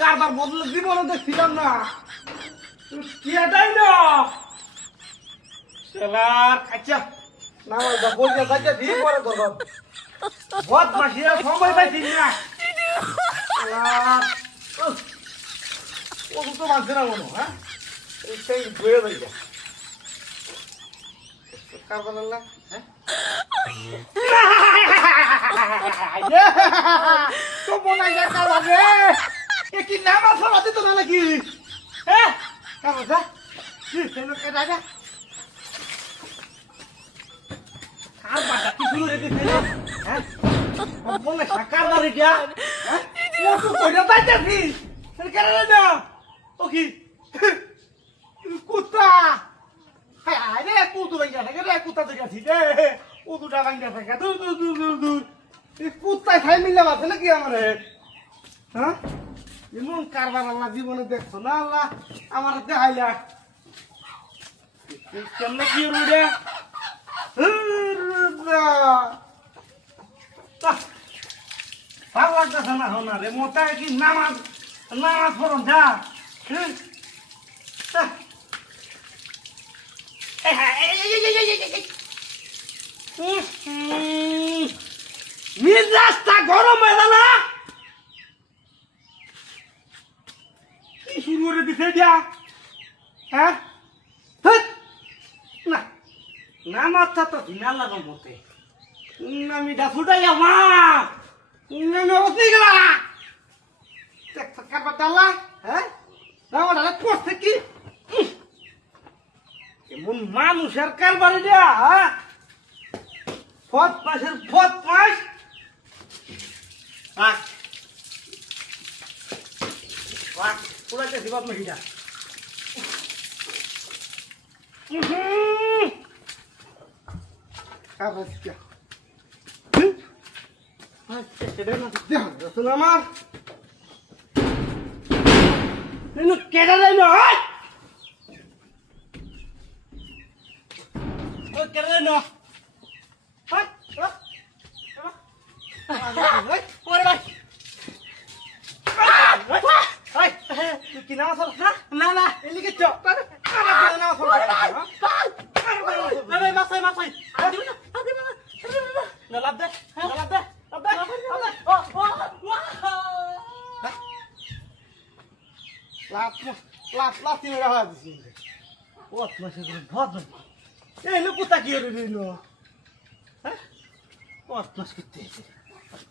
কারবার বদলে জীবনে দেখছিলাম না কি এটাই না সেলার আচ্ছা না বলতে যাচ্ছে দিয়ে পরে ধরো বহুত মাসিরা সময় পাইছি না ও তো মানছে না মনে হ্যাঁ এই ধুয়ে হয়ে যায় কারবার আল্লাহ হ্যাঁ তো মনে হয় কারবার রে এ কি নাম আছে রাতে তো না নাকি হ্যাঁ কারবার যা কি সেলো কে দাদা কারবারটা কি শুরু রেখে ফেলে হ্যাঁ বলে কারবার এটা হ্যাঁ ও তো কইরা বাইতেছি এর কারণে না ও কি কুত্তা হ্যাঁ আরে কুত্তা বাইয়া থাকে রে কুত্তা তো গেছি রে ও দুটা বাইয়া থাকে দূর দূর দূর দূর দূর এই কুত্তাই খাই মিললে আছে নাকি আমারে হ্যাঁ এমন কারবার আল্লাহ জীবনে দেখছো না আল্লাহ আমার দেখাইলা কেমনে কি রে ভালো লাগতেছে না হো না রে মোটায় কি নামাজ নামাজ পড়ুন যা রাস্তা গরম হয়ে গেল কি শুরু করে দিছে দিয়া হ্যাঁ না না মাথা তো দিনা লাগাম মতে আমি ফুটাই আমার অতি গেলা কারবার ডালা হ্যাঁ আমার ডালা করছে কি এমন মানুষের কারবারে দেয়া হ্যাঁ ফত মাসের ফত মাস পুরাইতে দিবাব মহিলা আমার কেটে দেয় না কেটে দেয় না কি নাম আসল না না এলিকে চপ নাম আসল মাসাই মাসাই লাভ দে লাভ দে লাভ তিন রাখা দিছি ও মাসে ভদ এই লোক কোথা কি রইল হ্যাঁ ও মাস করতে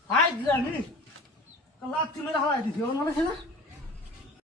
হাই জানি লাভ তিন রাখা দিছি ও মনে আছে না